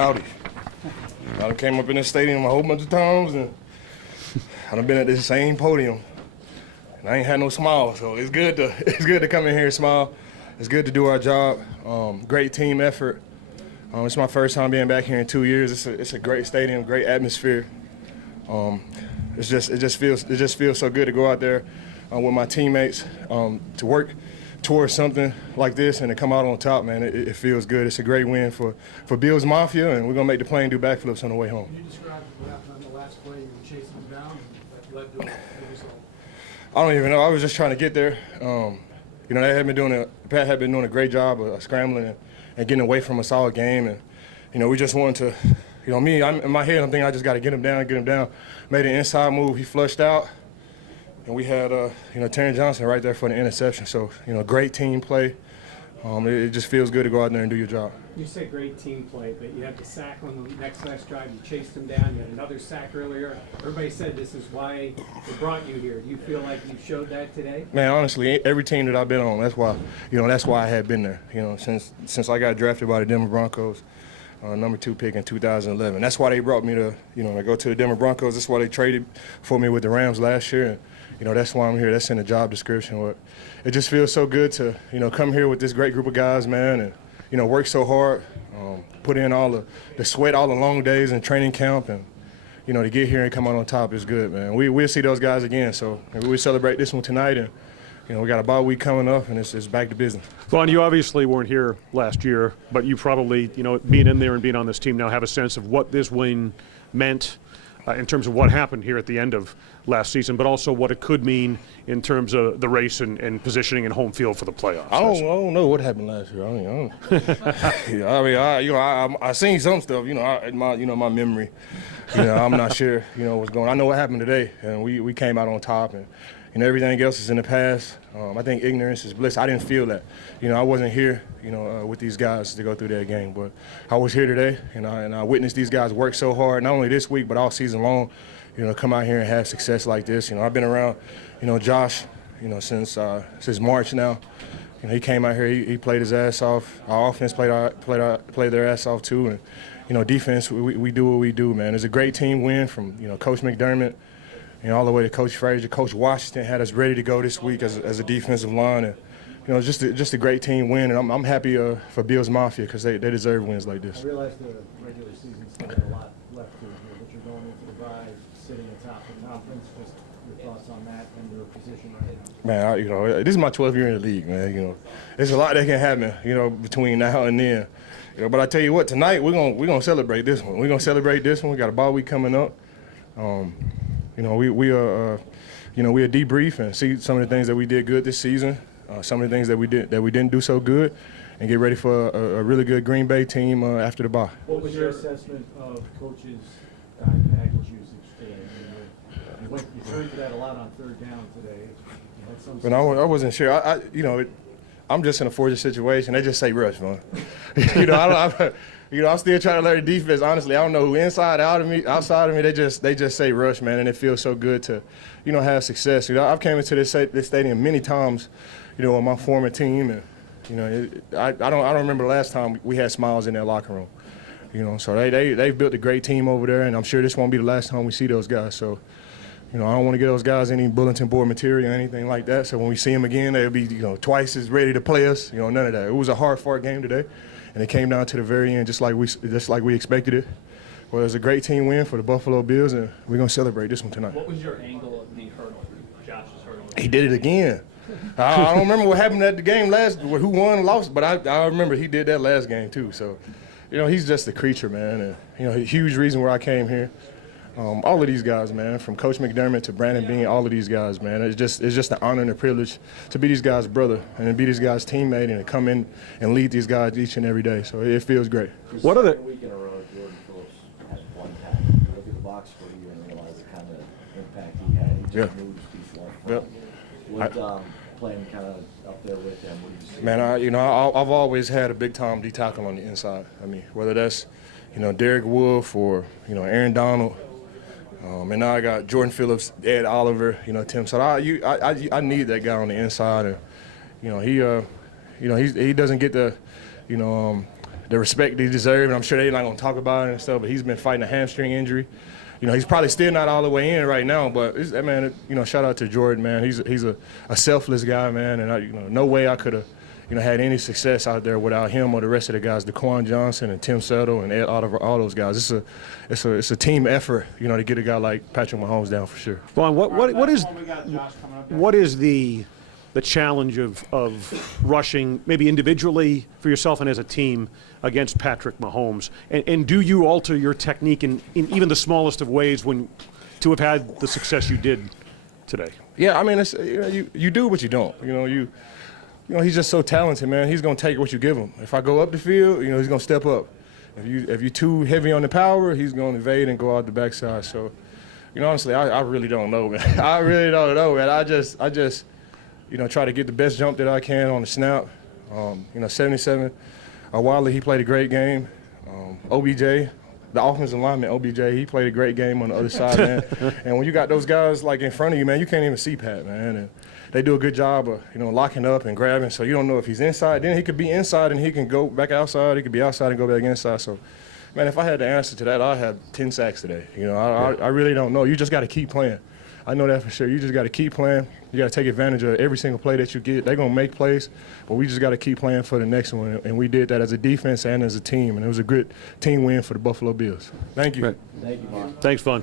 Howdy. I done came up in this stadium a whole bunch of times, and I done been at this same podium, and I ain't had no smile. So it's good to come in here and smile. It's good to do our job. Great team effort. It's my first time being back here in 2 years. It's a great stadium, great atmosphere. It just feels so good to go out there with my teammates to work towards something like this and to come out on top, man. It feels good. It's a great win for Bills Mafia, and we're gonna make the play and do backflips on the way home. Can you describe what happened on the last play? You were chasing him down, and that led to a result. I don't even know. I was just trying to get there. Pat had been doing a great job of scrambling and getting away from a solid game, and we just wanted to. In my head, I'm thinking I just got to get him down. Made an inside move. He flushed out. And we had, Taron Johnson right there for the interception. So, great team play. It just feels good to go out there and do your job. You say great team play, but you had the sack on the next last drive. You chased him down. You had another sack earlier. Everybody said this is why they brought you here. Do you feel like you showed that today? Man, honestly, every team that I've been on, that's why I had been there. Since I got drafted by the Denver Broncos, number 2 pick in 2011. That's why they brought me to go to the Denver Broncos. That's why they traded for me with the Rams last year. That's why I'm here. That's in the job description. It just feels so good to, come here with this great group of guys, man, and, work so hard, put in all the sweat, all the long days in training camp, and, to get here and come out on top is good, man. We'll see those guys again, so we'll celebrate this one tonight, and, we got a bye week coming up, and it's back to business. Vaughn, you obviously weren't here last year, but you probably, being in there and being on this team now, have a sense of what this win meant in terms of what happened here at the end of last season, but also what it could mean in terms of the race and positioning in home field for the playoffs. I don't know what happened last year. I seen some stuff. My memory. I'm not sure. What's going on. I know what happened today, and we came out on top, and everything else is in the past. I think ignorance is bliss. I didn't feel that. I wasn't here. With these guys to go through that game, but I was here today, and I witnessed these guys work so hard, not only this week but all season long. Come out here and have success like this. I've been around, Josh, since March now. He came out here, he played his ass off. Our offense played their ass off too, and defense, we do what we do, man. It's a great team win from Coach McDermott, all the way to Coach Frazier. Coach Washington had us ready to go this week as a defensive line, and just a great team win, and I'm happy for Bills Mafia because they deserve wins like this. I realize the regular season's got a lot left to it, but you're going into the bye sitting atop the conference. Just your thoughts on that and your position right now. Man, this is my 12th year in the league, man. There's a lot that can happen, between now and then. But I tell you what, tonight we're gonna celebrate this one. We're gonna celebrate this one. We got a bye week coming up. We'll debrief and see some of the things that we did good this season. Some of the things that we didn't do so good, and get ready for a really good Green Bay team after the bye. What was your assessment of coach's dime package usage today? You turned to that a lot on third down today. But I wasn't sure. I'm just in a fortunate situation. They just say rush, man. I'm still trying to learn the defense. Honestly, I don't know who inside, outside of me. They just say rush, man, and it feels so good to, have success. I've came into this stadium many times, with my former team, and I don't remember the last time we had smiles in that locker room. So they've built a great team over there, and I'm sure this won't be the last time we see those guys. So, I don't want to get those guys any bulletin board material or anything like that. So when we see them again, they'll be twice as ready to play us. None of that. It was a hard-fought game today, and it came down to the very end, just like we expected it. Well, it was a great team win for the Buffalo Bills, and we're gonna celebrate this one tonight. What was your angle of the hurdle? Josh's hurdle. He did it again. I don't remember what happened at the game who won and lost, but I remember he did that last game too. So, he's just a creature, man, and a huge reason where I came here. All of these guys, man, from Coach McDermott to Brandon Bean, all of these guys, man. It's just an honor and a privilege to be these guys' brother and to be these guys' teammate and to come in and lead these guys each and every day. So it feels great. What are the week in a row Jordan Phillips had one tackle? You look at the box for you and realize the kind of impact he had. He just moves people. Would playing kind of up there with him? What do you see? Man, I've always had a big time D tackle on the inside. I mean, whether that's Derek Wolfe or Aaron Donald. And now I got Jordan Phillips, Ed Oliver, Tim. So I need that guy on the inside, and he doesn't get the the respect he deserves. And I'm sure they're not going to talk about it and stuff, but he's been fighting a hamstring injury. You know, he's probably still not all the way in right now, but man, you know, shout out to Jordan, man. He's a selfless guy, man, and you know, no way I could have, you know, had any success out there without him or the rest of the guys, Taron Johnson and Tim Settle and Ed Oliver, all those guys. It's a team effort, you know, to get a guy like Patrick Mahomes down for sure. Vaughn, what is the challenge of rushing, maybe individually for yourself and as a team, against Patrick Mahomes? And do you alter your technique in even the smallest of ways to have had the success you did today? Yeah, I mean, it's, you know, you do what you don't. You know, he's just so talented, man. He's gonna take what you give him. If I go up the field, you know, he's gonna step up. If you're too heavy on the power, he's gonna evade and go out the backside. So, you know, honestly, I really don't know, man. I really don't know, man. I just you know, try to get the best jump that I can on the snap. You know, 77. Wiley, he played a great game. OBJ, the offensive lineman, OBJ, he played a great game on the other side, man. And when you got those guys like in front of you, man, you can't even see Pat, man. And they do a good job of, you know, locking up and grabbing. So you don't know if he's inside. Then he could be inside and he can go back outside. He could be outside and go back inside. So, man, if I had the answer to that, I'd have 10 sacks today. You know, I really don't know. You just got to keep playing. I know that for sure. You just got to keep playing. You got to take advantage of every single play that you get. They're going to make plays, but we just got to keep playing for the next one. And we did that as a defense and as a team, and it was a good team win for the Buffalo Bills. Thank you. Right. Thank you, Mark. Thanks, Vaughn.